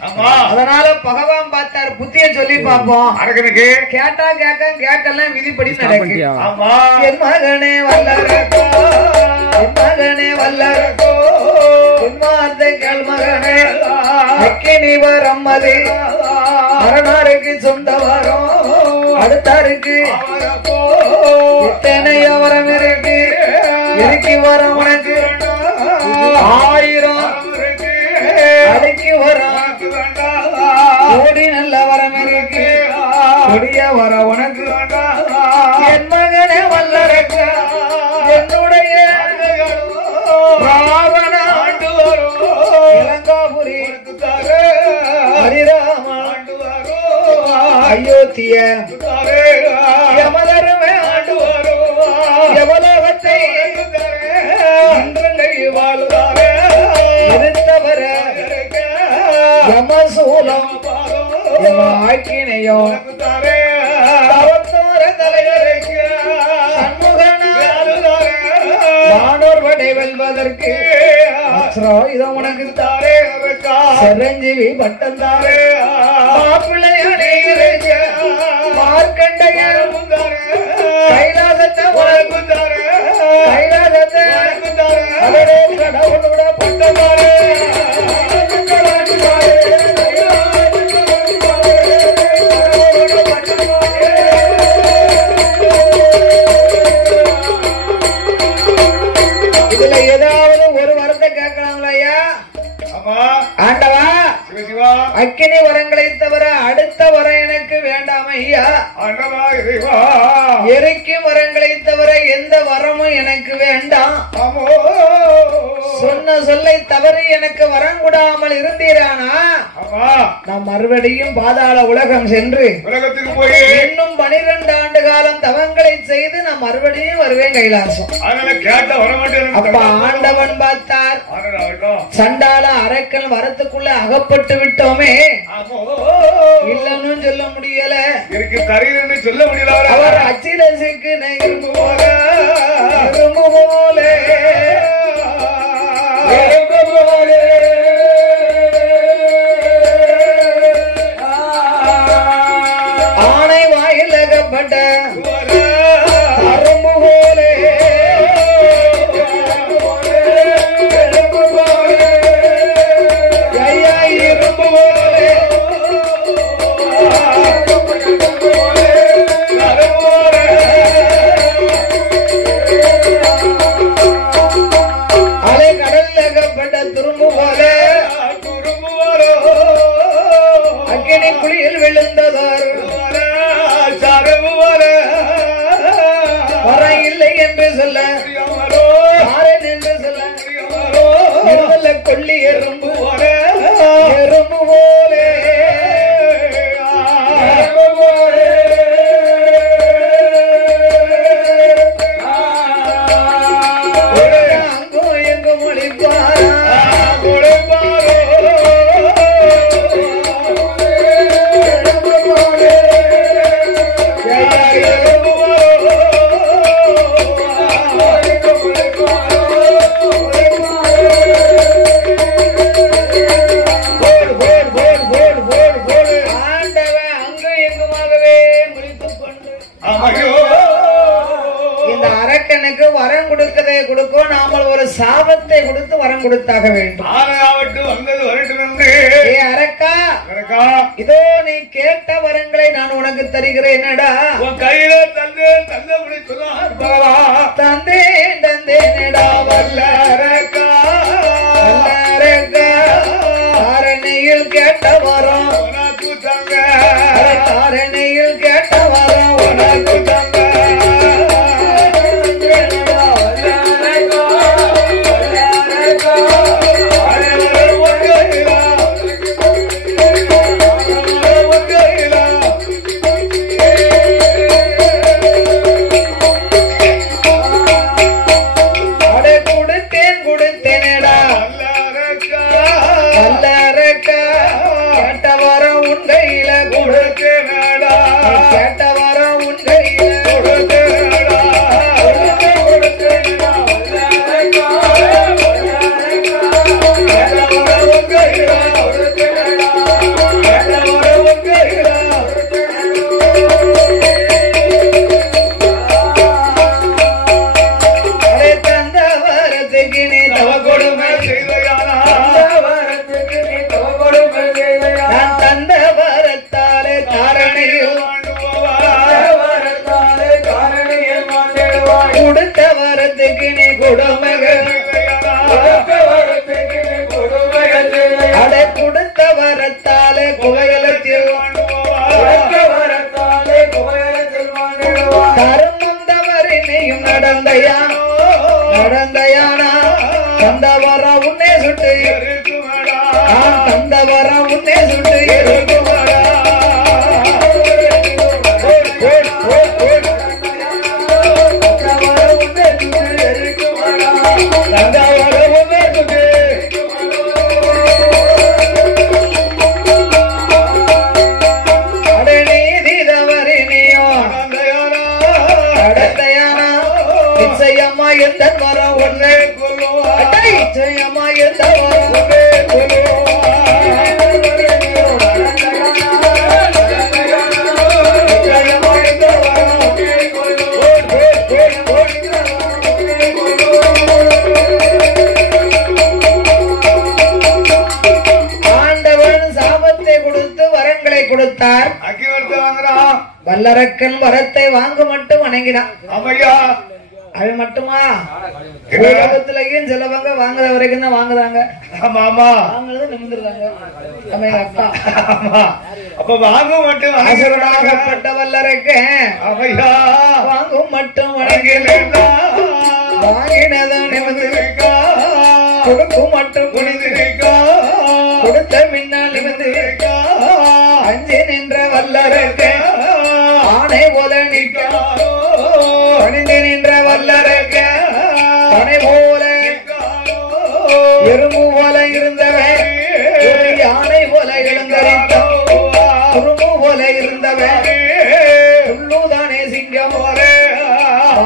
அதனால பகவான் பார்த்தார் புத்திய சொல்லி பார்ப்போம். அரக்கனுக்கு கேட்டா கேட்க கேட்கலாம் விதிப்படி நடக்கு. என் மகனே வல்லரக்கோ என் மகனே வல்லரக்கோ என் வார்த்தை கேள் மகனே அக்கினி வரம் அது அரணாருக்கு சொந்த வரம் அடுத்தாருக்கு இத்தனைய வரம் இருக்கு இறுக்கி வரம் உனக்கு 1000 அடைக்கு வரம் கோடி நல்ல வரம் இருக்கு கொடிய வர உனக்கு என் மகனே வல்லரக்க என்னுடைய ராவண இலங்காபுரி ஹரிராம அயோத்திய யமதர்மே ஆண்டு யமலோகத்தை வாழ்வாரே இருந்தவர யமசூலம் ஆக்கினையோ தவத்தோர தலைவருக்கு வானோர் படை வெல்வதற்கு இதை உனக்கு தாரே சிரஞ்சீவி பட்டம் தாரே மாப்பிள்ளையானே மார்க்கண்டைய கைலாசத்தை உனக்கு தாரே கைலாசத்தை அவரே கடவுளோட பட்டம் தாரே இதுல ஏதாவது ஒரு வரத்தை கேட்கலாங்களா ஐயா? ஆண்டவா அக்கினி வரங்களை தவிர அடுத்த வரம் எனக்கு வேண்டாம் ஐயா. எரிக்கும் வரங்களை தவிர எந்த வரமும் எனக்கு வேண்டாம். சொன்ன சொல்லை தவறி எனக்கு வரம் கூடாமல் இருந்தீரானா நான் மறுபடியும் பாதாள உலகம் சென்று உலகத்துக்கு போய் இன்னும் 12 ஆண்டு காலம் தவங்களை செய்து நான் மறுபடியும் வருவேன் கைலாசம். அப்ப ஆண்டவன் பார்த்தார் சண்டால அரக்கன் வரத்துக்குள்ள அகப்பட்டு விட்டோமே இல்லன்னு சொல்ல முடியல சொல்ல முடியல அவர் அச்சிரசிக்கு இரும்பு போல ஆனை வாயில் அகப்பட்ட அரும்பு போலே இரும்பு போலே அலை கடல் அகப்பட்ட துரும்பு போலே அக்கினி குழியில் விழுந்ததார் வர இல்லை என்று சொல்ல என்று சொல்ல கொல்லி எறும்பு எறும்பு போலே அங்கும் எங்கும் ஒளிப்பாரா வரம் கொடுக்கதை கொடுக்கும் நாமல் ஒரு சாபத்தை கொடுத்து வரம் கொடுத்தாக வேண்டும். அரக்கா இதோ நீ கேட்ட வரங்களை நான் உனக்கு தருகிறேன். என்னடா கையில தந்தேன் தந்தேனடா வல்லரக்கா தாரணையில் கேட்ட வரம் தாரணையில் கேட்ட வரம் உனக்கு தங்க தந்த வரத்தாலே காரணியில் கொடுத்த வரத்துக்கு நீ கொடுமகள் அதை கொடுத்த வரத்தாலே குவையலத்தில் கருமந்தவரினையும் நடந்தையானா தந்த வர உன்னே சுட்டு தந்த வர உன்னே சுட்டு இருக்குமாடா எந்த வரம் ஒன்னே நிச்சயமா எந்த வரம் ஒன்னே ஆண்டவன் சாபத்தை கொடுத்து வரங்களை கொடுத்தார். வல்லரக்கன் வரத்தை வாங்க மட்டும் வணங்கினான். அது மட்டுமா உலகத்திலேயும் சிலவங்க வாங்குற வரைக்கும் தான் வாங்குறாங்க. வாங்குறது நிமிர்ந்துருக்காங்க. அக்கா அப்ப வாங்கும் மட்டும் ஆசீர்வாதப்பட்ட வல்லரக்கன் வாங்கும் மட்டும் வணங்கினா வாங்கினதான் நிமிர்ந்திருக்கா கொடுக்கும் மட்டும் குனிந்திருக்கா கொடுத்த முன்னால் நிமிர்ந்திருக்கா அஞ்சு நின்ற வல்லரக்கன் ஆணை போல நிற்கா பணிந்து நின்ற வல்லரக்க பனை போல எறும்பு போல இருந்தவன் யானை போல எழுந்தறிந்தான் குறும்பு போல இருந்தவன் புல்லுதானே சிங்கம் போல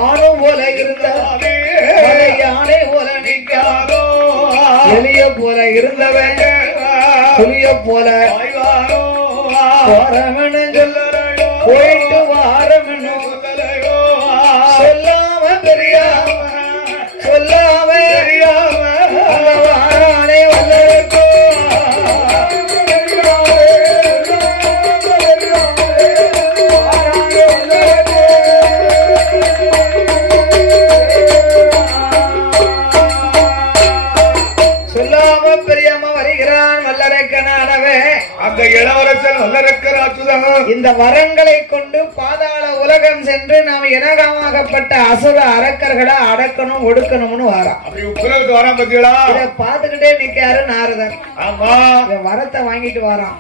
ஆணு போல இருந்தவன் யானை போல நிற்காதோ எலிய போல இருந்தவன் புலிய போல வாரமனு சொல்ல போயிட்டு வாரமனு சொல்லாம தெரியாம சொல்லாம தெரியாம வாரானே வல்லரக்கோ சொல்லாம பெரியாம வருகிறான் வல்லரக்கனானவே. அந்த இளவரசன் வல்லரக்கர் அச்சுதன் இந்த வரங்களை கொண்டு பாதாள உலகம் சென்று நாம் இனகமாகப்பட்ட அசுர அரக்கர்களை அடக்கணும் ஒடுக்கணும்னு வாரான். வரான் பத்தியா இத பாத்துக்கிட்டே நிக்காரு நாரதன். ஆமா வரத்தை வாங்கிட்டு வாரான்.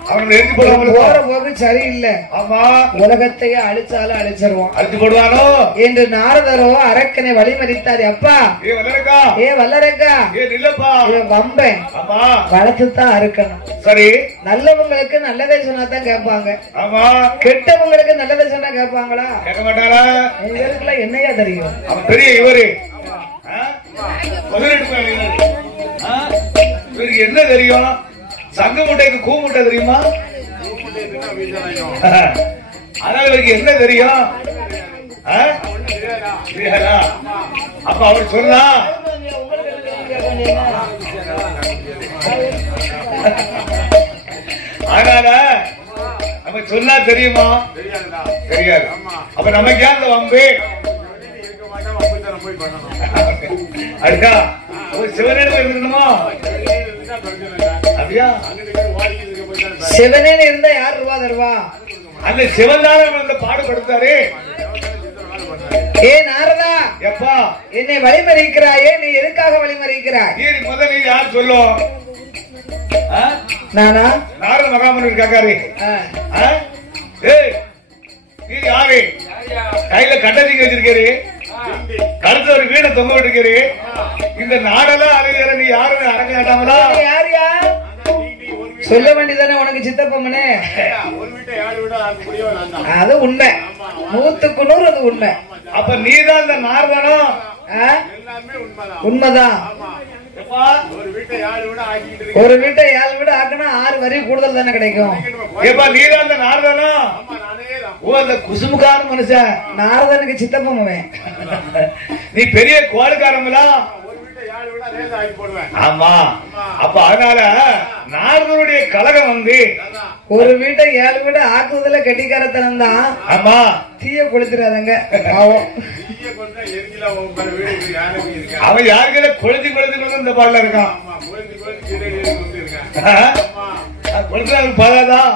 போற போது சரியில்லை. ஆமா உலகத்தையே அழிச்சாலும் அழிச்சிருவான் அழிச்சு போடுவானோ என்று நாரதரோ அரக்கனை வழிமறித்தாரு. அப்பா ஏ வல்லரக்கா வம்பன் வளர்த்துத்தான் அறுக்கணும். சரி நல்லவங்களுக்கு நல்லதை சொன்னாதான் கேட்பாங்க. ஆமா கெட்டவங்களுக்கு நல்லதை சொன்னா கேட்பாங்களா? கேட்க மாட்டாரா? இவருக்குலாம் என்னையா தெரியும்? பெரிய இவரு இவருக்கு என்ன தெரியும்? சங்க முட்டைக்கு கூ முட்டை தெரியுமா? அதனால இவருக்கு என்ன தெரியும்? அப்ப அவர் சொன்னா அதனால நம்ம சொன்னா தெரியுமா? தெரியாது. அப்ப நமக்கு அந்த வம்பு அக்கா சிவனிடம் இருக்கணுமா? அப்படியா? சிவனே இருந்தா யார் ரூபா தருவா? அந்த சிவன் தான் அந்த பாடுபடுத்தாரு. ஏ நாரதா எப்பா என்னை வழிமறிக்கிறாயே, நீ எதுக்காக வழிமறிக்கிறாய்? முதல்ல யார் சொல்லும்? நானா? நாரத மகாமன் காக்காரு. யாரு கையில கட்டதிங்க வச்சிருக்காரு, கருத்து ஒரு வீணை தொங்க விட்டுருக்காரு. இந்த நாடெல்லாம் அலைகிற நீ யாரும் அடக்க மாட்டாங்களா? யாரியா சொல்ல வேண்டியதானே உனக்கு சித்தப்பம்மனே? அது உண்மை, 100க்கு 100 அது உண்மை. அப்ப நீதான் இந்த நார்வனோ? உண்மைதான். ஒரு வீட்டை 7 வீடு ஆக்கினா 6 வரி கூடுதல் தானே கிடைக்கும். நீதான் இந்த நார்வனோ? அந்த குசுமுக்கார மனுஷன் நாரதனுக்கு சித்தப்பம்மன். நீ பெரிய கோளுக்காரங்களா? ஆமா. அப்ப அதனால நாரதனுடைய கழகம் வந்து ஒரு வீட்டை 7 வீட்டை ஆக்குவதில கெட்டிக்காரத்தனம் தான். ஆமா, தீய கொளுத்துறாதங்க. அவன் யாருக்கிட்ட கொளுத்தி கொளுத்தி இந்த பாடல இருக்கான். கொளுத்துறாங்க பாதாதான்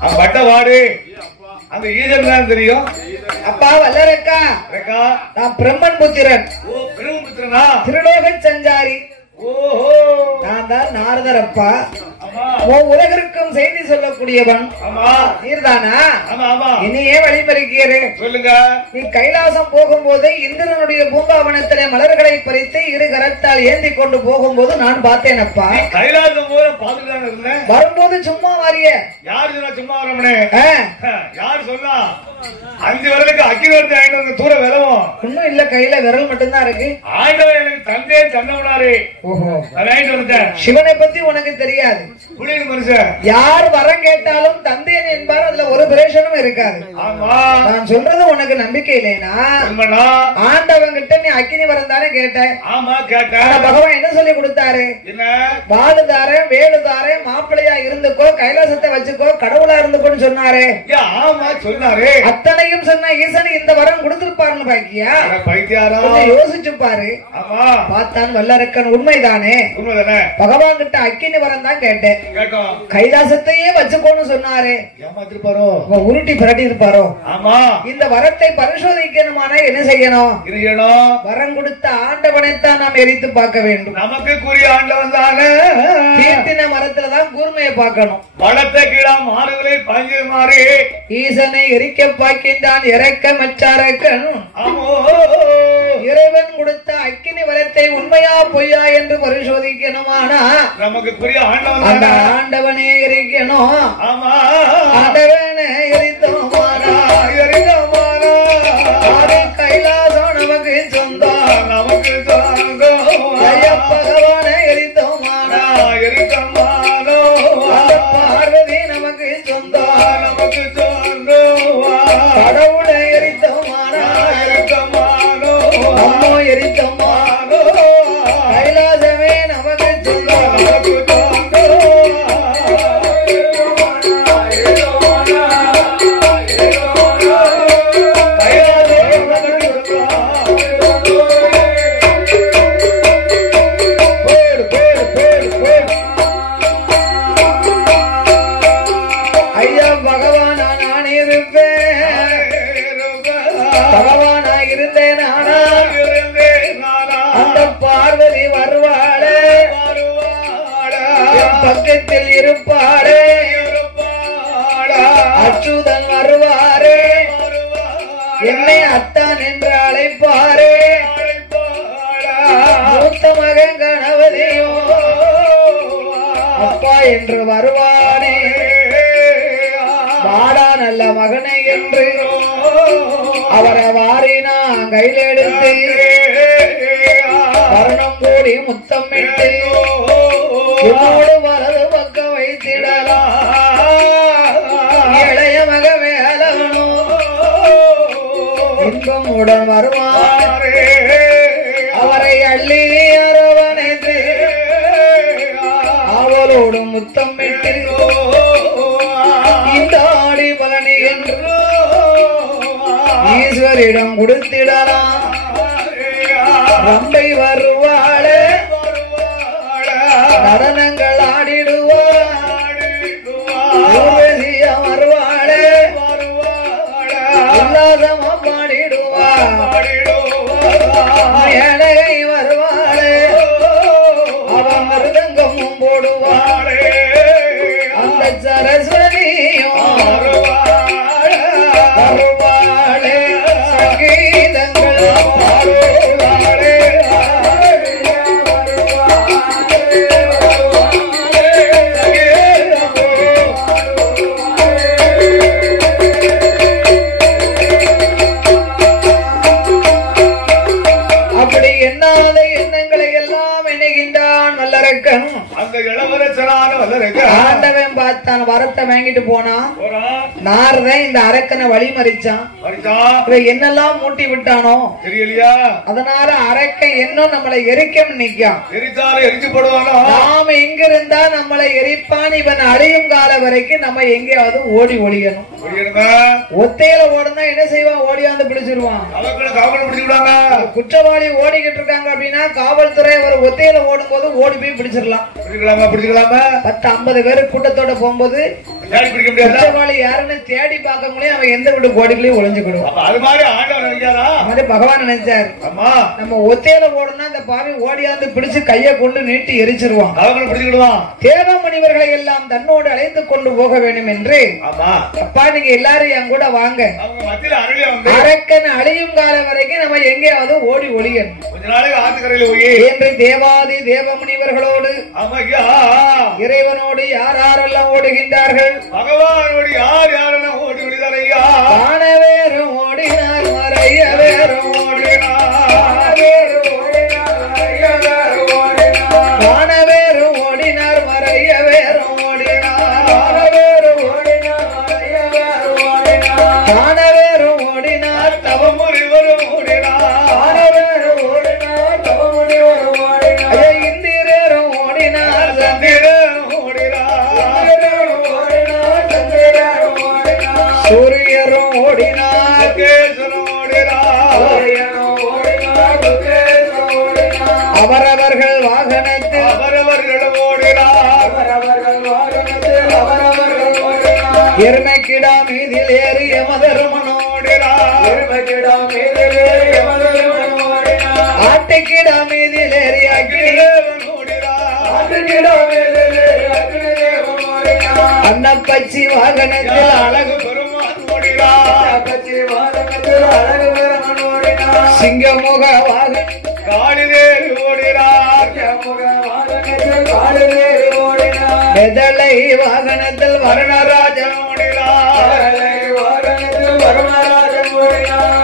அவன் பட்ட வாடு. அந்த ஈசன் தான் தெரியும். அப்பா வல்லரக்கா, நான் பிரம்மன் புத்திரன். ஓ, பிரம்மன் புத்திரனா? திருலோக சஞ்சாரி. ஓஹோ, நான் தான் நாரதரப்பா. உலகிற்கும் செய்தி சொல்லக்கூடியவன் நீர்தானா? இனியே வழிமறிக்கிறே சொல்லுங்க. நீ கைலாசம் போகும்போது இந்திரனுடைய பூங்காவனத்திலே மலர்களை பறித்து 2 கரத்தால் ஏந்தி கொண்டு போகும்போது நான் பார்த்தேன் அப்பா. கைலாசம் போல பாத்துதான் இருந்தேன். வரும்போது சும்மா வாரிய. யாரு சொன்னா சும்மா வரமனே? யாரு சொன்னா? 5 விரலுக்கு அக்கி வருது ஆயிட்டு தூர விரவும் இன்னும் இல்ல, கையில விரல் மட்டும்தான் இருக்கு. ஆண்டவன் எனக்கு தந்தே தந்தவனாரு. ஓஹோ, சிவனை பத்தி உனக்கு தெரியாது. யார் வரம் கேட்டாலும் தந்தேன் என்பார். அதுல ஒரு பிரேஷனும் இருக்காது. நான் சொல்றது உனக்கு நம்பிக்கை இல்லைனா? ஆண்டவன் கிட்ட நீ அக்கினி வரம் தானே கேட்ட? ஆமா கேட்டேன். பகவான் என்ன சொல்லி கொடுத்தாரு? வாழுதாரே வேலுதாரே மாப்பிள்ளையா இருந்துக்கோ, கைலாசத்தை வச்சுக்கோ, கடவுளா இருந்துக்கோன்னு சொன்னாரு. ஆமா சொன்னாரு. அத்தனையும் சொன்ன ஈசன் இந்த வரம் கொடுத்திருப்பாருன்னு பாக்கியா? யோசிச்சு பாரு. பார்த்தான் வல்லரக்கன். உண்மைதானே? பகவான் கிட்ட அக்கினி வரம் தான் கேட்டேன். கைலாசத்தையே வச்சுக்கோன்னு சொன்னாரு. உருட்டி பிரட்டி இருப்பாரோ? இந்த வரத்தை பரிசோதிக்கணுமான என்ன செய்யணும்? வரம் கொடுத்த ஆண்டவனைத்தான் நாம் எரித்து பார்க்க வேண்டும். நமக்கு கூறிய ஆண்டவன் தானே. கீர்த்தின மரத்துலதான் கூர்மையை பார்க்கணும். வளத்தை கீழா மாறுகளை பஞ்சு மாறி ஈசனை எரிக்க பார்க்கின்றான் இறக்க மச்சாரக்கன். இறைவன் கொடுத்த அக்கினி வரத்தை உண்மையா பொய்யா என்று பரிசோதிக்கணுமானா நமக்கு புரிய அந்த ஆண்டவனே எரிக்கணும். ஆண்டவனே எரித்தோமானா கைலாசம் நமக்கு சொந்தம். நமக்கு பகவானே எரித்தோமானா பார்வதி நமக்கு சொந்தம். நமக்கு சொந்தம். கடவுளை எரித்தோமானா அம்மோ எரித்தோமானோ கைலாசமே நமக்கு சொந்தம். ஐயா பகவானா நான் இருப்பேன். பகவானா இருந்தேன் நானா? அந்த பார்வதி வருவாளே, பக்கத்தில் இருப்பாளே, அச்சுதன் வருவாரே, என்னை அத்தான் என்று அழைப்பாரே. மூத்த மகன் கணவதியோ அப்பா என்று வருவானே. வாடா நல்ல மகனை என்று அவரை வாரினா கையில் எடுத்து வர்ணம் கூடி முத்தமிட்டு என்னோடு வலது பக்கம் வைத்திடலாம். இளைய மக வேலவனோ இன்பமுடன் வருவாரே. அவரை அள்ளி அரவணைத்து அவளோடு முத்தமிட்டு இந்த ஆடி பழனி என்று ஈஸ்வரிடம் கொடுத்திடலாம். ரம்பை வருவாளே, நடனங்கள் ஆடிடுவாள். வருவாளே, உல்லாசமா பாடிடுவாள். ஏழகை வருவாளே, அவன் மிருதங்கமும் போடுவாளே. அந்த சரஸ்வதியும் வருவாளே, சங்கீதங்கள் பாடுவாளே. தான் வரத்தை வாங்கிட்டு போனா நாரதன் இந்த அரக்கனை வழிமறிச்சான். என்னெல்லாம் மூட்டி விட்டானோ தெரியலையா? அதனால அரக்கன் இன்னும் நம்மளை எரிக்க நிக்கான். எரிச்சு போடுவானோ? நாம எங்க இருந்தா நம்மளை எரிப்பான். இவன் அழியும் கால வரைக்கும் நம்ம எங்கேயாவது ஓடி ஒளியணும். ஒத்தையில ஓடுனா என்ன செய்வான்? ஓடியாந்து பிடிச்சிருவான். குற்றவாளி ஓடிக்கிட்டு இருக்காங்க அப்படின்னா காவல்துறை ஒரு ஒத்தையில ஓடும் போது ஓடி போய் பிடிச்சிடலாம். 10-50 பேரு கூட்டத்தோட போகும்போது குற்றவாளி யாருன்னு தேடி பார்க்க முடியும். அவன் எந்த வீட்டு கோடிகளையும் ஒளிஞ்சுக்கிடுவான். அது மாதிரி பகவான் நினைச்சாரு, நம்ம ஒத்தையில ஓடுனா அந்த பாவி ஓடியாந்து பிடிச்சு கையை கொண்டு நீட்டி எரிச்சிருவான். தேவமணிவர்களை எல்லாம் தன்னோடு அழைத்து கொண்டு போக வேண்டும் என்று, அப்பா நீங்க எல்லாரும் என் கூட வாங்க, அரக்கன் அழியும் கால வரைக்கும் நம்ம எங்கேயாவது ஓடி ஒளியணும் என்று தேவாதி தேவமணிவர்களோடு இறைவனோடு யார் யாரெல்லாம் ஓடுகின்றார்கள்? பகவானோடு யார் யாரெல்லாம் ஓடி விடுதலையா? வானவேரும் ஓடினார், மறையவேரும் ஓடினார், வானவேரும் ஓடினார், மறையவேரும் ஓடினார், வானவேரும் ஓடினார், தவமுனிவரும் ஓடினார், இந்திரரும் ஓடினார், சந்திரரும் ஓடினார், சூரியரும் ஓடினார், கேசரும் ஓடினார், அவரவர்கள் வாகனத்தில் அவரவர்களும் ஓடினார், எருமைக்கிடா மீதில் ஏறிய மதருமன் ஓடினார், ஆட்டுக்கிடா மீதில் ஏறிய அக்கினிதேவன் ஓடினார், அன்னப்பச்சி வாகனத்தில் அழகு பெருமான் ஓடினார், சிங்கமுக வாகனம் காளிதேவி ஓடினார், மெதலை வாகனத்தில் வர்ணராஜன் ஓடினார்,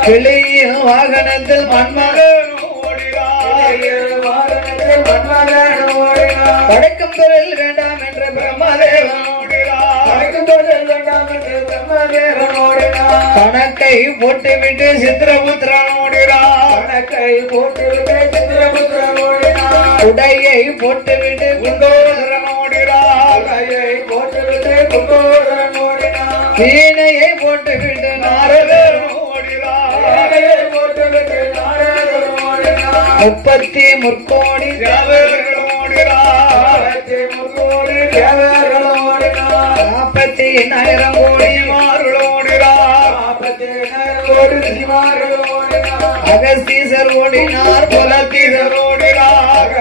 கிளியின் வாகனத்தில் மன்மகன் ஓடினார், படைக்கும் தொழில் வேண்டாம் என்ற பிரம்மதேவன் கணக்கை போட்டுவிட்டு சித்திரபுத்திரன் ஓடினார், உடையை போட்டுவிட்டு குண்டோதரன் ஓடினார், வீணையை போட்டுவிட்டு நாரதன் ஓடினார், 30 முற்கோடி தேவர்கள் ஓடினார், 40,000 கோடி மாறுகள் ஓடினார், அகஸ்தீசர் ஓடினார், புலத்தீசர் ஓடினார்,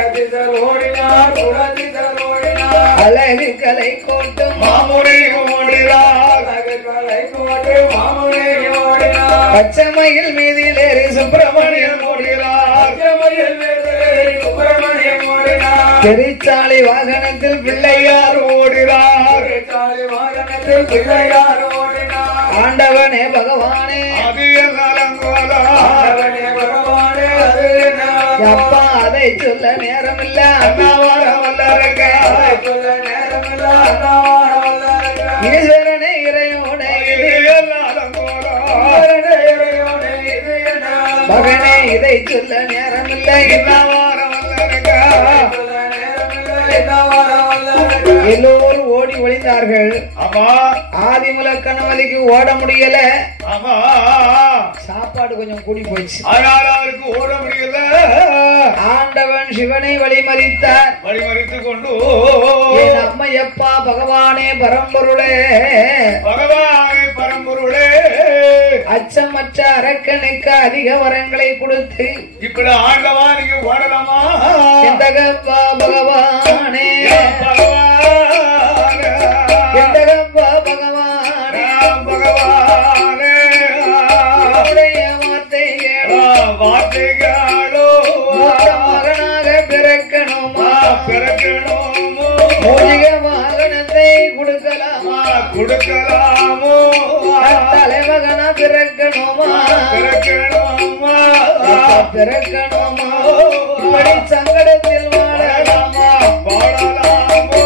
அழகு கலை கோட்டு மாமுனி ஓடினார், பச்சைமயில் மீதிலேறி சுப்பிரமணியன் ஓடினார், திருச்சாலை வாகனத்தில் பிள்ளையார் ஓடினார், ஆண்டவனே பகவானே அப்பா அதை சொல்ல நேரமில்ல, அண்ணாவார வல்லரங்க ஈஸ்வரனே இறையோனே மகனே இதை சொல்ல நேரமில்லை, அண்ணாவார வல்லரங்க. எல்லோரும் ஓடி ஒளிந்தார்கள். ஆதிமூல கணவலிக்கு ஓட முடியல. சாப்பாடு கொஞ்சம் கூடி போயிடுச்சு, அதனால அவருக்கு ஓட முடியல. ஆண்டவன் சிவனை வழிமறித்தார். வழிமறித்து கொண்டு அம்மையப்பா பகவானே பரம்பொருளே, பகவானே பரம்பொருளே, அச்சமற்ற அரக்கனுக்கு அதிக வரங்களை கொடுத்து இப்படி ஆண்டவா நீங்க ஓடலாமா? எந்தகப்பா பகவானே, எந்தகப்பா பகவானே, பகவானே வார்த்தைகளோ மகனாக பிறக்கணுமா? பிறக்கணுமோ? மூலிக வாகனத்தை கொடுக்கலாமா? கொடுக்கலாமோ? தலைமகனா பிறக்கணுமா? பிறக்கணுமா? பிறக்கணுமா? இப்படி சங்கடத்தில் வாழலாமா? வாழலாமோ?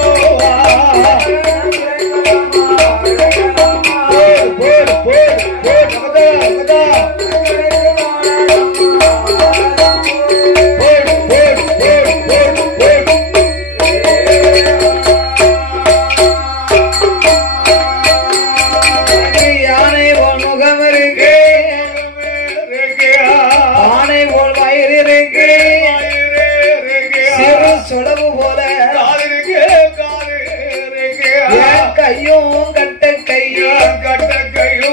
கையும் கட்ட கையும் கட்ட கையோ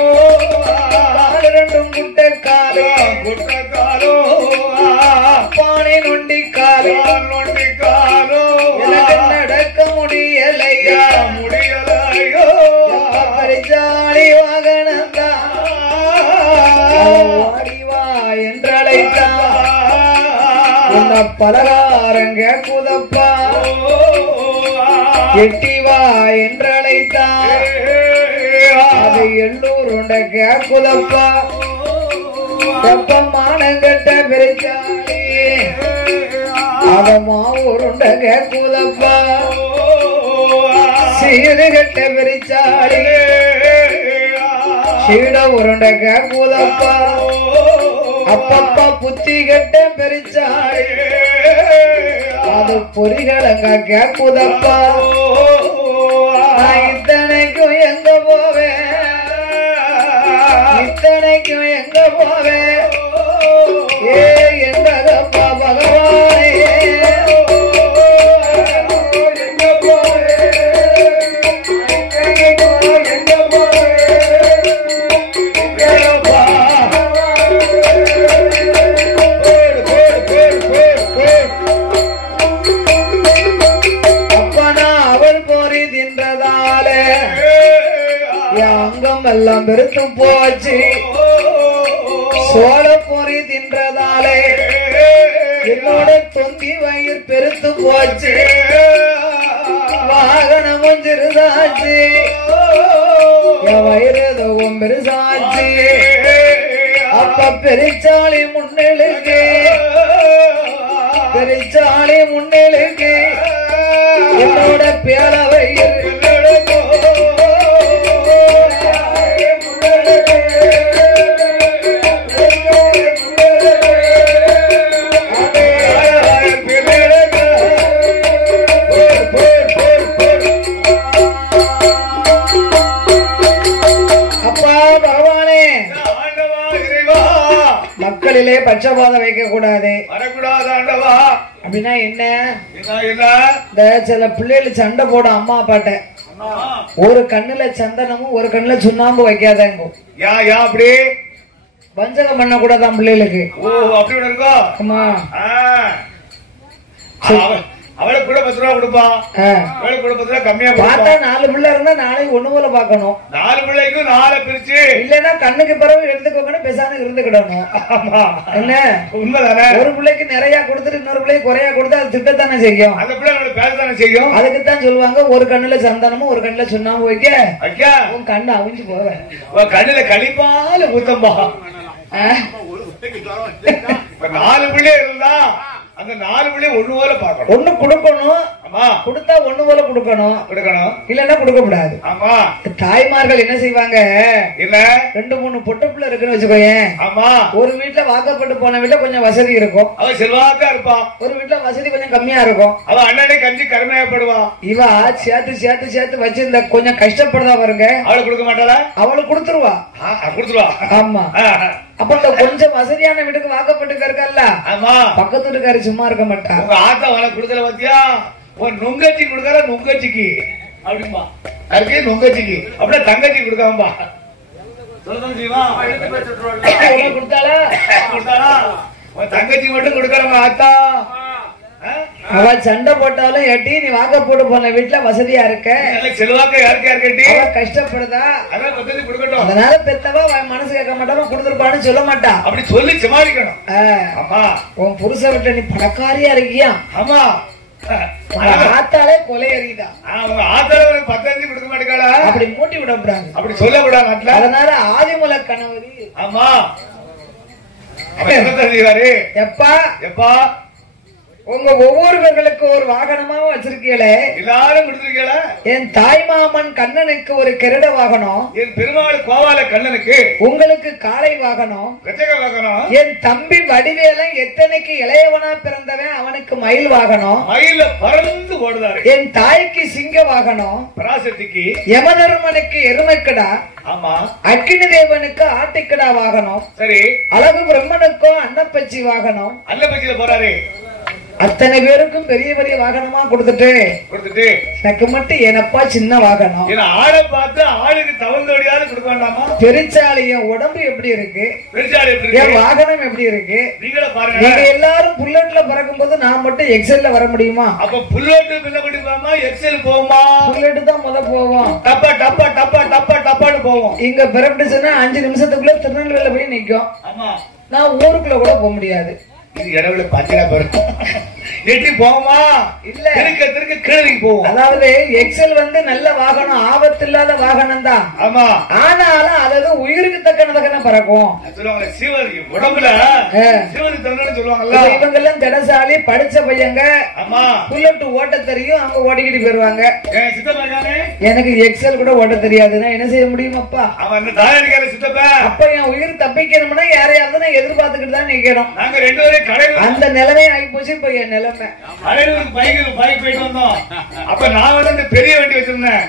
கால் ரெண்டும் குட்ட காலோ குட்ட காலோ பானை நொண்டி காலோ நொண்டி காலோ எனக்கு நடக்க முடியலையா முடியலையோ பரிசாலி வாகனந்தா வாடிவா என்றழைத்தா உன்ன பலகாரம் கேட்குதப்பா எட்டிவா என்றழைத்தா அது எள்ளூருண்ட கேட்குதப்பா வெப்பமான கட்ட பெருச்சாலி அத மாவூருண்ட கேட்குதப்பா சீடு கட்ட பெருச்சாலி சீட உருண்ட கேட்குதப்பா அப்பப்பா புத்தி கட்ட பெருச்சாலி அது பொறிகளங்க கேட்குதப்பா நான் இத்தனைக்கும் எங்க போவேன் இத்தனைக்கும் எங்க போவேன் ஏ எங்கப்பா பகவானே எங்க போவேன் எங்க போவேன் அப்பனா அவள் போரி தின்றதால அங்கம் எல்லாம் பெருத்து போச்சு சோழ பொறி தின்றதாலே என்னோட தொந்தி வயிறு பெருத்து போச்சு வாகனமும் சிறுதாச்சு என் வயிறு எதுவும் பெருசாச்சு அப்ப பெருச்சாளி முன்னெழுக்கு பெருச்சாளி முன்னெழுக்கு என்னோட பேர வயிறு மக்களிலே பட்சபாதம் வைக்க கூடாது வரக்கூடாது ஆண்டவா அப்படின்னா என்ன என்ன இந்த சில பிள்ளைகள் சண்டை போட அம்மா அப்பாட்ட ஒரு கண்ணுல சந்தனமும் ஒரு கண்ணுல சுண்ணாம்பு வைக்காதங்க யா யா அப்படி வஞ்சகம் பண்ண கூடாதான் பிள்ளைகளுக்கு ஓ அப்படி ஒண்ணு இருக்கோ ஆமா அவளை கூட 10 ரூபா கொடுப்பா அவளை கூட 10 ரூபா கம்மியா பார்த்தா 4 பிள்ளை இருந்தா நாளைக்கு ஒண்ணு போல பாக்கணும் 4 பிள்ளைக்கும் 4 பிரிச்சு இல்லன்னா கண்ணுக்கு பிறகு எடுத்துக்கோங்கன்னு பேசாம இருந்துக்கிடணும் என்ன உண்மைதானே ஒரு பிள்ளைக்கு நிறைய கொடுத்துட்டு இன்னொரு பிள்ளைக்கு குறையா கொடுத்தா அது திட்டத்தானே செய்யும் அந்த பிள்ளை அவளை பேசத்தானே செய்யும் அதுக்குத்தான் சொல்லுவாங்க ஒரு கண்ணுல சந்தனமும் ஒரு கண்ணுல சுண்ணாம்பு வைக்க உன் கண்ணு அவிஞ்சு போவேன் கண்ணுல கழிப்பால ஊத்தம்பா 4 பிள்ளை இருந்தா அந்த 4 பிள்ளை ஒண்ணு போல பாக்கணும் ஒண்ணு கொடுக்கணும் ஆமா கொடுத்தா ஒண்ணு போல கொடுக்கணும் இல்லன்னா கொடுக்க கூடாது ஆமா தாய்மார்கள் என்ன செய்வாங்க இல்ல 2-3 பொட்ட பிள்ளை இருக்குன்னு வச்சுக்கோயேன் ஆமா ஒரு வீட்டுல வாக்கப்பட்டு போன வீட்டுல கொஞ்சம் வசதி இருக்கும் அவ செல்வாக்கா இருப்பா ஒரு வீட்டுல வசதி கொஞ்சம் கம்மியா இருக்கும் அவ அண்ணனே கஞ்சி கருமையாப்படுவா இவா சேர்த்து சேர்த்து சேர்த்து வச்சு இந்த கொஞ்சம் கஷ்டப்படுதா பாருங்க அவளுக்கு கொடுக்க மாட்டாளா அவளுக்கு கொடுத்துருவா கொடுத்துருவா ஆமா அப்ப இந்த கொஞ்சம் வசதியான வீட்டுக்கு வாக்கப்பட்டு இருக்கல்ல ஆமா பக்கத்து வீட்டுக்காரு சும்மா இருக்க மாட்டா உங்க ஆத்தா வள கொடுக்கல பாத்தியா உன் நுங்கச்சி கொடுக்கற நுங்கச்சிக்கு அப்படிம்பா அதுக்கு நுங்கச்சிக்கு அப்படியே தங்கச்சி கொடுக்காமப்பா சொல்லதான் செய்வா கொடுத்தாளா கொடுத்தாளா உன் தங்கச்சி மட்டும் கொடுக்கறவங்க ஆத்தா அவ சண்டை போட்டாலும் எட்டி நீ வாக்க போட்டு போன வீட்டுல வசதியா இருக்க செல்வாக்க யாருக்கு யாரு கேட்டி அவ கஷ்டப்படுதா அதான் வசதி கொடுக்கட்டும் அதனால பெத்தவா மனசு கேட்க மாட்டாலும் கொடுத்துருப்பான்னு சொல்ல மாட்டா அப்படி சொல்லி சமாளிக்கணும் ஆமா உன் புருஷ வீட்டுல நீ பணக்காரியா இருக்கியா ஆமா ஆத்தாலே கொலை எறியுதா அவங்க ஆத்தால 10 கொடுக்க மாட்டேங்காளா அப்படி மூட்டி விடக்கூடாது அப்படி சொல்ல விடாது அதனால ஆதிமூல கணவரி ஆமா என்ன தெரியுறாரு எப்பா எப்பா உங்க ஒவ்வொருவர்களுக்கு ஒரு வாகனமாவும் வச்சிருக்கீங்களே எல்லாரும் கொடுத்திருக்கீங்களா என் தாய்மாமன் கண்ணனுக்கு ஒரு கருட வாகனம் என் பெருமாள் கோவால கண்ணனுக்கு உங்களுக்கு காளை வாகனம் வாகனம் என் தம்பி வடிவேலன் எத்தனைக்கு இளையவனா பிறந்தவன் அவனுக்கு மயில் வாகனம் மயில பறந்து ஓடுதாரு என் தாய்க்கு சிங்க வாகனம் பராசக்திக்கு யமதர்மனுக்கு எருமைக்கடா ஆமா அக்கினி தேவனுக்கு ஆட்டுக்கடா வாகனம் சரி அழகு பிரம்மனுக்கும் அன்னப்பச்சி வாகனம் அன்னப்பச்சியில போறாரு அத்தனை பேருக்கும் பெரிய பெரிய வாகனமா கொடுத்துட்டு எனக்கு மட்டும் எனப்பா சின்ன வாகனம். ஆளை பார்த்து ஆளுக்கு தவந்தோடியாவது கொடுக்க வேண்டாமா? பெருச்சாலி என் உடம்பு எப்படி இருக்கு, என் வாகனம் எப்படி இருக்கு? நீங்க எல்லாரும் புல்லட்ல பறக்கும் போது நான் மட்டும் எக்ஸல்ல வர முடியுமா? அப்ப புல்லட் பின்னபடிமா எக்ஸல் போகுமா? புல்லட் தான் முத போவோம். டப்பா டப்பா டப்பா டப்பா டப்பான்னு போவோம். இங்க பிறப்பிட்டு சொன்னா 5 நிமிஷத்துக்குள்ள திருநெல்வேலியில போய் நிக்கும். நான் ஊருக்குள்ள கூட போக முடியாது. இடவுல பாத்தீங்கன்னா பாருங்க எட்டி போகுமா? இல்ல திருக்க திருக்க கீழே போவோம். அதாவது எக்ஸல் வந்து நல்ல வாகனம், ஆபத்து இல்லாத வாகனம் தான். ஆமா. ஆனாலும் அதாவது உயிருக்கு தக்கன பறக்கும் சொல்லுவாங்க. சிவரி உடம்புல சிவரி தந்தன்னு சொல்லுவாங்கல்ல. இவங்க எல்லாம் திடசாலி படிச்ச பையங்க. ஆமா. புல்லட் ஓட்ட தெரியும், அவங்க ஓடிக்கிட்டு போயிருவாங்க. சித்தப்பா எனக்கு எக்ஸல் கூட ஓட்ட தெரியாது, நான் என்ன செய்ய முடியுமாப்பா? அவன் தாயடிக்கார சித்தப்பா. அப்ப என் உயிர் தப்பிக்கணும்னா யாரையாவது நான் எதிர்பார்த்துக்கிட்டு தான் நிக்கணும். நாங்க 2 பேரும் அந்த நிலைமை ஆகி போச்சு. இப்ப என் நிலைமை பைக் போயிட்டு வந்தோம். அப்ப நான் வந்து பெரிய வண்டி வச்சிருந்தேன்,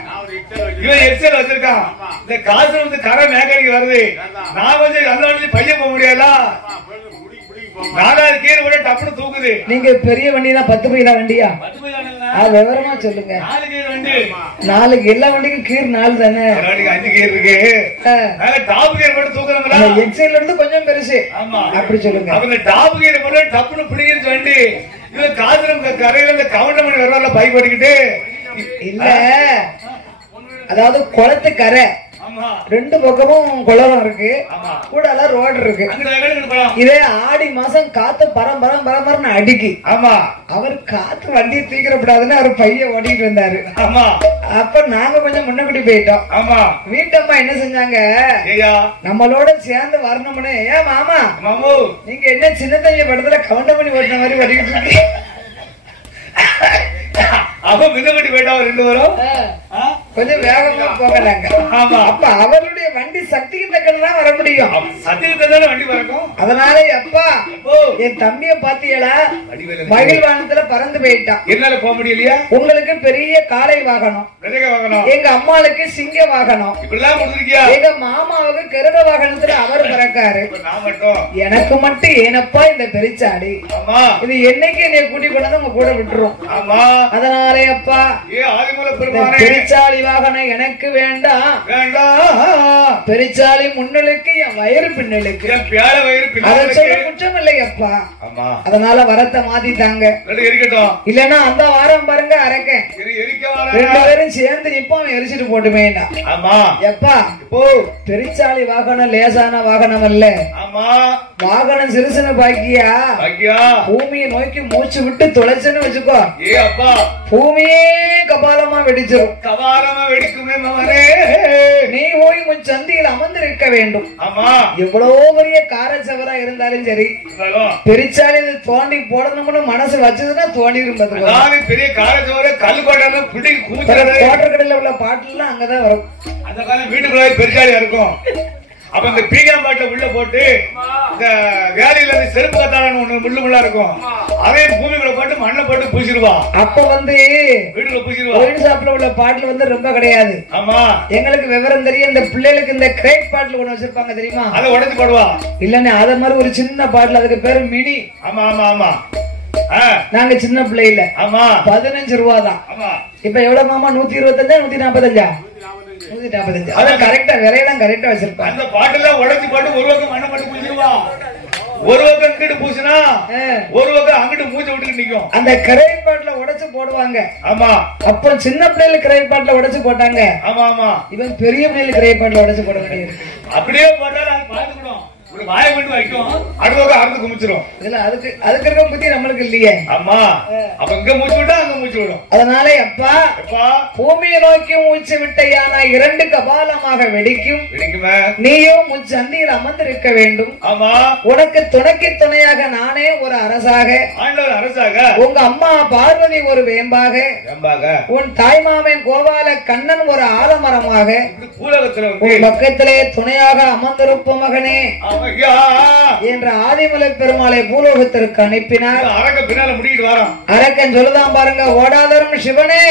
இவன் எக்ஸல் வச்சிருக்கான். இந்த காசு வந்து கரை மேக்கானிக்கு வருது, நான் வந்து அந்த வண்டி பையன் போக முடியாதா? 4 கீரை கூட டப்புனு தூக்குது. நீங்க பெரிய வண்டினா 10 பையா வண்டியா? விவரமா சொல்லுங்க. 4 கீர் வண்டி. 4 எல்லா வண்டிக்கும் கீர் 4 தானே? 5 கீர் இருக்கு. டாப் கீர் மட்டும் தூக்குறாங்களா? எக்ஸல்ல இருந்து கொஞ்சம் பெருசு. ஆமா, அப்படி சொல்லுங்க. அவங்க டாப் கீர் மட்டும் டப்புனு பிடிக்கிற வண்டி. இவன் காசுரம் கரையில இந்த கவுண்டமணி வரல பைக் ஓடிக்கிட்டு. இல்ல, அதாவது குளத்து கரை 2 பக்கமும் குளம் இருக்கு, கூட எல்லாம் ரோடு இருக்கு. இதே ஆடி மாசம் காத்து பரம்பரம் அடிக்கி. ஆமா. அவர் காத்து வண்டியை தூக்கிறப்படாதுன்னு அவர் பைய ஓடிட்டு வந்தாரு. ஆமா. அப்ப நாங்க கொஞ்சம் முன்னக்கூட்டி போயிட்டோம். ஆமா. வீட்டம்மா என்ன செஞ்சாங்க, நம்மளோட சேர்ந்து வரணும்னு, ஏன் மாமா நீங்க என்ன சின்ன தைய படத்துல கவுண்டமணி ஓட்டின மாதிரி ஓடிக்கிட்டு இருக்கீங்க? அப்ப மிதப்படி போயிட்டா 2 பேரும் கொஞ்சம் வேகமா போகலாங்க. ஆமா. அப்ப அவருடைய வண்டி சக்திக்கு தக்கதான் வர முடியும். சக்திக்கு தக்கதான வண்டி பறக்கும். அதனால அப்பா என் தம்பிய பாத்தீங்களா, மகிழ்வானத்துல பறந்து போயிட்டான். என்னால போக முடியலையா? உங்களுக்கு பெரிய காளை வாகனம், எங்க அம்மாளுக்கு சிங்க வாகனம், இப்படிலாம் முடிஞ்சிருக்கியா? எங்க மாமாவுக்கு கருட வாகனத்துல அவர் பறக்காரு. எனக்கு மட்டும் ஏனப்பா இந்த பெருச்சாடி. இது என்னைக்கு என்னை கூட்டி கொண்டு உங்க கூட விட்டுரும். அதனாலே அப்பா பெருச்சாலி வாகனம் எனக்கு வேண்டாம். பெருச்சாலி முன்னலுக்கு என் வயிறு பின்னலுக்கு குற்றம் இல்லை அப்பா. அதனால வரத்தை மாத்திட்டாங்க. இல்லன்னா அந்த வாரம் பாருங்க அரக்கேன் 2 பேரும் சேர்ந்து நிப்போம், எரிச்சிட்டு போட்டுமேண்டா. எப்பா பெருச்சாலி வாகனம் லேசான வாகனம் அல்ல. வாகனம் சிறுசுன்னு பாக்கியா, பூமியை நோக்கி மூச்சு விட்டு தொலைச்சுன்னு வச்சுக்கோ, பூமியே கபாலமா வெடிச்சிடும். கபாலமா வெடிக்குமே மகனே. நீ போய் உன் சந்தியில் அமர்ந்திருக்க வேண்டும். எவ்வளவு பெரிய காரச்சவரா இருந்தாலும் சரி, பெருச்சாலி தோண்டி போடணும்னு மனசு வச்சதுன்னா தோண்டி இருப்பது. பெரிய காரச்சவர கல்லுபாடு தோட்டக்கடையில உள்ள பாட்டு எல்லாம் அங்கதான் வரும். அந்த காலம் வீட்டுக்குள்ள பெருச்சாலியா இருக்கும். அப்ப இந்த பீகா பாட்டை உள்ள போட்டு இந்த வேலையில இருந்து செருப்பு கத்தான ஒண்ணு முள்ளா இருக்கும், அதையும் பூமிக்குள்ள போட்டு மண்ணை போட்டு பூசிடுவான். அப்ப வந்து வீட்டுக்குள்ள பூசிடுவான். ஒயின் ஷாப்ல உள்ள பாட்டுல வந்து ரொம்ப கிடையாது. ஆமா, எங்களுக்கு விவரம் தெரியும். இந்த பிள்ளைகளுக்கு இந்த கிரேட் பாட்டுல ஒண்ணு வச்சிருப்பாங்க தெரியுமா, அதை உடச்சு போடுவா. இல்லன்னு அத மாதிரி ஒரு சின்ன பாட்டுல, அதுக்கு பேரு மினி. ஆமா ஆமா ஆமா. நாங்க சின்ன பிள்ளைல 15 ரூபா தான். இப்ப எவ்வளவு மாமா? 125 145 145. அதான் கரெக்டா விலையெல்லாம் கரெக்டா வச்சிருப்பாங்க. அந்த பாட்டெல்லாம் உடச்சு போட்டு ஒரு பக்கம் மண்ணை மட்டும் பூசிடுவான், ஒரு பக்கம் இங்கிட்டு பூசினா ஒரு பக்கம் அங்கிட்டு மூச்சு விட்டுட்டு நிக்கும். அந்த கிரைட் பாட்டுல உடைச்சு போடுவாங்க. ஆமா. அப்ப சின்ன பிள்ளைல கிரைட் பாட்டுல உடைச்சு போட்டாங்க. ஆமா ஆமா. இவன் பெரிய பிள்ளைல கிரைட் பாட்டுல உடைச்சு போட வேண்டியது. அப்படியே போட்டாலும் அது பாத்துக்கணும். ஒரு வாயை மட்டும் வைக்கும், அடுத்த அறுத்து குமிச்சிரும். இதுல அதுக்கு இருக்க புத்தி நம்மளுக்கு இல்லையே. ஆமா. அப்ப இங்க மூச்சு விட்டா அங்க மூச்சு விடும். அதனால அப்பா பூமியை நோக்கி மூச்சு விட்டையானா 2 கபாலமாக வெடிக்கும். நீயும் முச்சந்தியில் அமர்ந்திருக்க வேண்டும். ஆமா. உனக்கு துணையாக நானே ஒரு அரசாக, உங்க அம்மா பார்வதி ஒரு வேம்பாக, உன் தாய்மாமன் கோபால கண்ணன் ஒரு ஆலமரமாக, உன் பக்கத்திலே துணையாக அமர்ந்திருப்போம் மகனே என்ற ஆதிமலை பெருமாளை பூலோகத்திற்கு அனுப்பினார். அரக்கன் சொல்லுதான் பாருங்க, ஓடாதரும் சிவனே,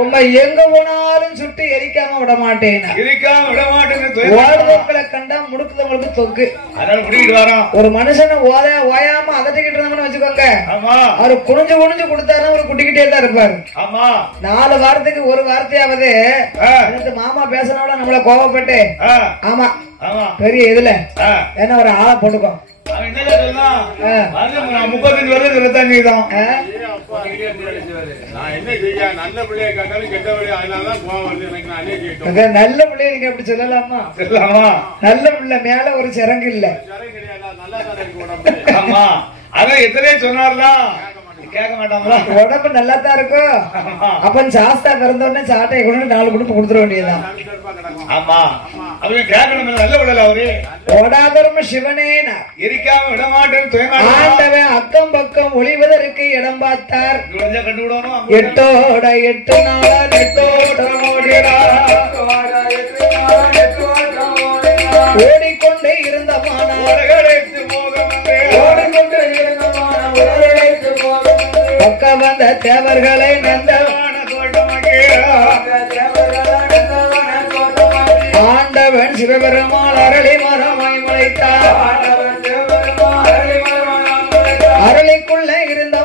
உங்க எங்க போனாலும் சுட்டு எரிக்காம விட மாட்டேன். இருக்காம விட மாட்டேன்னு ஓடுதோக்களை கண்டா முடுக்குதவங்களுக்கு தொக்கு. அதனால முடிக்கிட்டு வரோம். ஒரு மனுஷனை ஓயாம அதட்டிக்கிட்டு இருந்தோம்னு வச்சுக்கோங்க. ஆமா. அவரு குனிஞ்சு கொடுத்தாருன்னா ஒரு குட்டிக்கிட்டே தான் இருப்பாரு. ஆமா. 4 வாரத்துக்கு ஒரு வார்த்தையாவது மாமா பேசினாலும் நம்மள கோவப்பட்டு ஆமா பெரிய இதுல என்ன ஒரு ஆளை போட்டுக்கோ. 35 வருஷம் இருபத்தஞ்சு தான். நல்ல பிள்ளைய நீங்க அப்படி சொல்லலாமா? நல்ல பிள்ளை மேல ஒரு சிறங்கு இல்ல. ஆமா. அதான் எத்தனையோ சொன்னார்லாம் கேட்க மாட்டாங்களா? உடம்பு நல்லா தான் இருக்கும். அப்ப சாஸ்தா பிறந்தோடனே சாட்டையை கொண்டு 4 குடுப்பு கொடுத்துட வேண்டியதுதான். ஆமா. அவங்க கேட்கணும். நல்ல விடல அவரு ஓடாதரும் சிவனே இருக்காம விடமாட்டேன்னு ஆண்டவன் அக்கம் பக்கம் ஒளிவதற்கு இடம் பார்த்தார். கண்டு விடணும். 8 நாளா நெட்டோட ஓடிக்கொண்டே இருந்த பக்க வந்த தேவர்களை ஆண்டவன் சிவபெருமாள் அரளி மரமாய் முளைத்தார். அரளிக்குள்ள இருந்த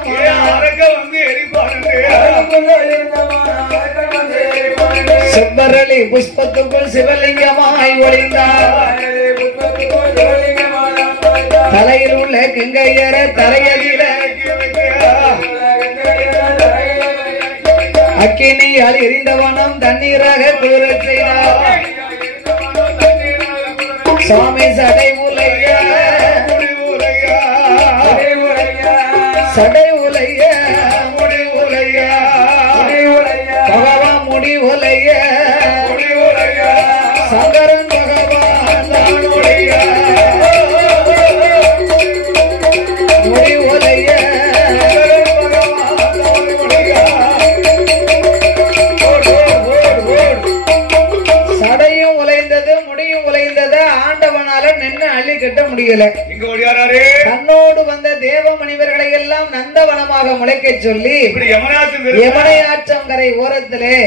செவ்வரளி புஷ்பத்துக்குள் சிவலிங்கமாய் ஒளிந்தார். தலையில் உள்ள கிங்கையர தலையதில அக்கினியால் எரிந்தவனம் தண்ணீராக குளிரச் செய்தார். சுவாமி சடை உலைய சடை உலைய முடி உலைய பகவான் முடி உலைய சங்கரன் பகவான் முடி உலைய சடையும் உலைந்தது முடியும் உலைந்தது. ஆண்டவனால நின்று அள்ளி கட்ட முடியல. தன்னோடு வந்த தேவ மனிதர்களை எல்லாம் நந்தவனமாக முளைக்க சொல்லி யமுனையாற்றங்கரை ஓரத்திலே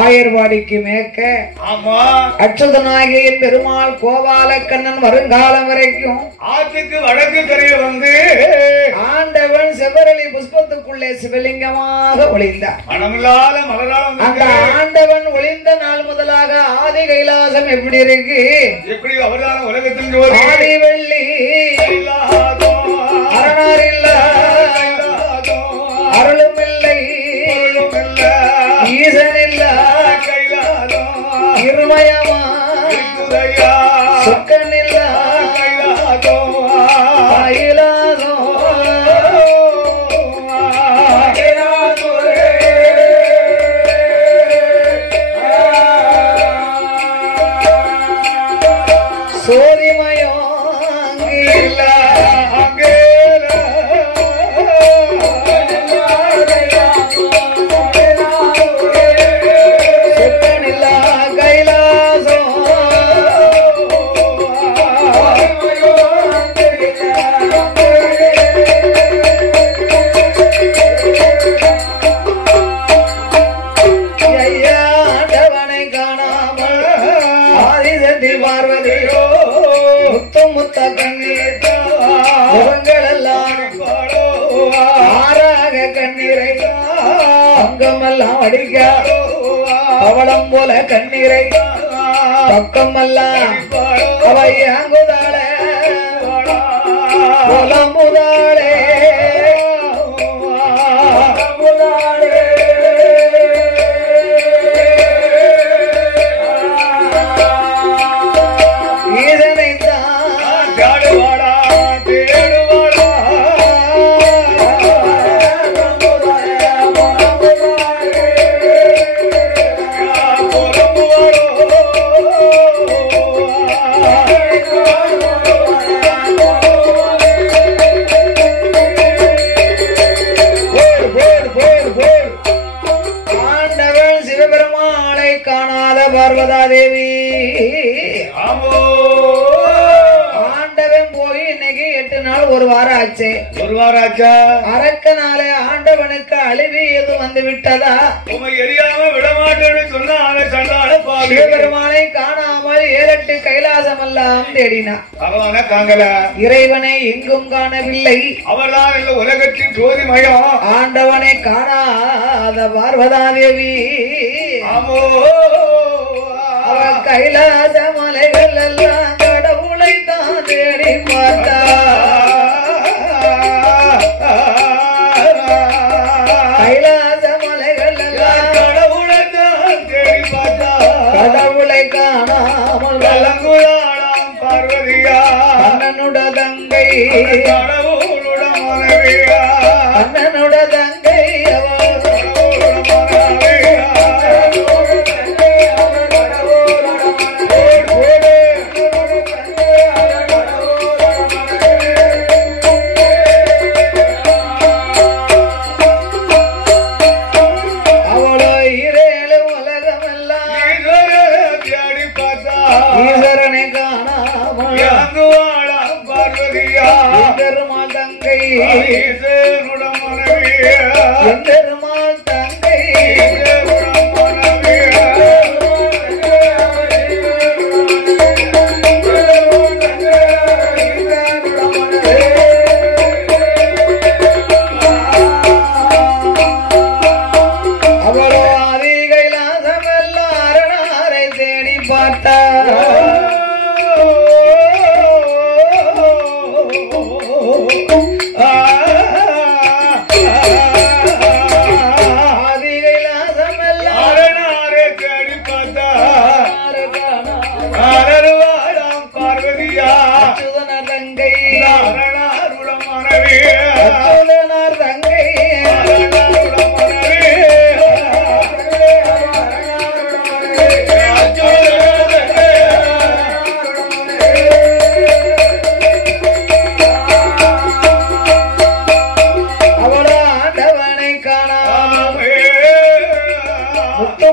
ஆயர்வாடிக்கு மேற்க அச்சுதனாகிய பெருமாள் கோபால கண்ணன் வருங்காலம் வரைக்கும் ஆற்றுக்கு வடக்கு கரையில் வந்து ஆண்டவன் செவ்வரளி புஷ்பத்துக்குள்ளே சிவலிங்கமாக ஒளிந்தார். அந்த ஆண்டவன் ஒளிந்த நாள் முதலாக ஆதி கைலாசம் எப்படி இருக்கு? எப்படி அவரான உலகத்தில் ஆதி வெள்ளி அரணார் இல்ல அருளும் இல்லை ஈசன் இல்ல இருமயமா சொக்கன் இல்ல சோதிமயோ அங்கில்ல சொக்கனில்லா கைலாசம் ஆண்டவனை காணாமல் ஆதிசக்தி பார்வதியோ முத்த கண்ணீர்களெல்லாம் ஆறாக கண்ணீரை அங்கமெல்லாம் அடிக்க அவளம் போல கண்ணீரை பக்கமெல்லாம் அவை அங்குதாள புலமுதாளே பார்வதாதேவி ஆண்டவன் போய் இன்னைக்கு 8 நாள் ஒரு வாரம் ஆச்சு. அரக்கனாலே ஆண்டவனுக்கு அழிவு எது வந்து விட்டதா? எரியாம விடமாட்டேன்னு சொன்ன சிவபெருமானை காணாமல் 7-8 கைலாசம் எல்லாம் தேடினார். இறைவனை எங்கும் காணவில்லை. அவர்தான் இந்த உலகத்தின் ஜோதிமயம். ஆண்டவனை காணாத பார்வதா தேவி அவர் கைலாச மலைகள் எல்லாம் கடவுளை தான் தேடி பார்த்தார். கைலாச மலைகள் எல்லாம் கடவுளை தான் தேடி பார்த்தார். கடவுளை காணாமல் கலங்குளாளாம் பார்வதியா அண்ணனுட தங்கை கடவுளுட மனைவியா அண்ணனுட தங்கை ஈஸ்வரனை காணாமல் பார்வதியா பெருமாள் தங்கை பெருமாள் தங்கை அவளோ ஆதி கைலாசம் எல்லாம் அரணாரை தேடி பார்த்தார்.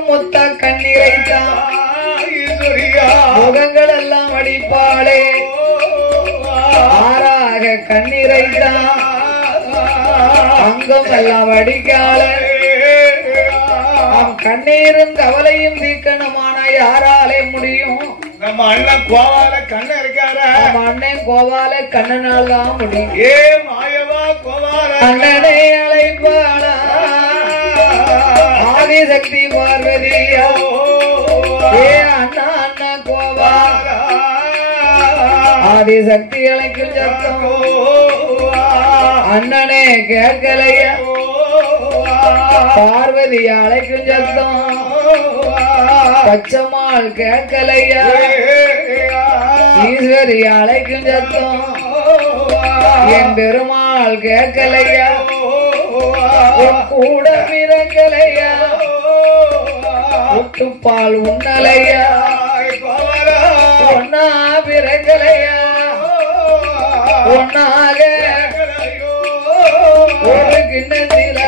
முத்த கண்ணீரைத்தான் முகங்கள் எல்லாம் அடிப்பாளே ஆறாக கண்ணீரைத்தான் அங்கம் எல்லாம் அடிக்காள கண்ணீரும் கவலையும் தீக்கணுமான யாராலே முடியும்? நம்ம அண்ணன் கோவால கண்ணன் இருக்காரா? நம்ம அண்ணன் கோவால கண்ணனால் தான் முடியும். ஏ மாயவா கோவால அண்ணனை அழைப்பாளா ஆதிசக்தி பார்வதியா ஏ அண்ணா அண்ணா கோவால ஆதிசக்தி அழைக்கும் சத்தம் அண்ணனே கேட்கலையா பார்வதி அழைக்கும் சத்தம் பச்சம்மாள் கேட்கலையா ஈஸ்வரி அழைக்கும் சத்தம் என் பெருமாள் கேட்கலையா கூட பிறக்கலையா ஒட்டுப்பால் உண்ணலையா ஒன்னா பிறக்கலையா ஒன்னாக ஒரு கிண்ணத்தில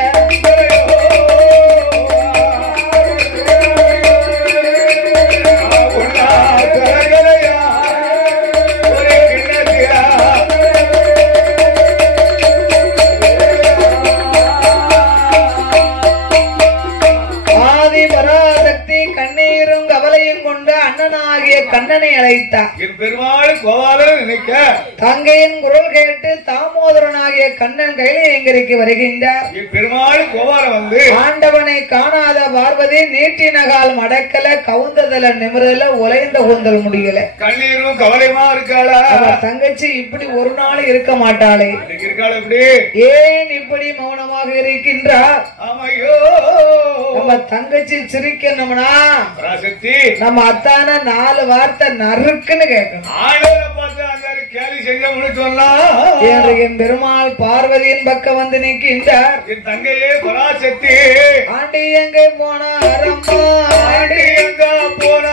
கண்ணீரும் கவலையும் கொண்டு அண்ணனாகிய கண்ணனை அழைத்தார். என் பெருமாள் கோவால நினைக்க தங்கையின் குரல் கேட்டு தாமோதரனாகிய கண்ணன் கைலையங்கிரிக்கு வருகின்றார். என் பெருமாள் கோவால வந்து ஆண்டவனை காணாத பார்வதி நீட்டினகால் மடக்கல கவுந்ததல நிமிரல உலைந்த கூந்தல் முடியல கண்ணீரும் கவலையுமா இருக்காளா? அவர் தங்கச்சி இப்படி ஒரு நாள் இருக்க மாட்டாளே இருக்காள். எப்படி ஏன் இப்படி மௌனமாக இருக்கின்றார்? ஆமையோ நம்ம தங்கச்சி சிரிக்கணும்னா பராசக்தி நம்ம அத்தான 4 வார்த்தை நறுக்குன்னு கேட்கணும். ஆளுநரை பார்த்து அந்த கேலி செஞ்ச முடிச்சோம்லாம் என் பெருமாள் பார்வதியின் பக்கம் வந்து நிற்கின்றார். என் தங்கையே பராசக்தி ஆண்டி எங்க போனார் அம்மா ஆண்டி எங்க போனார்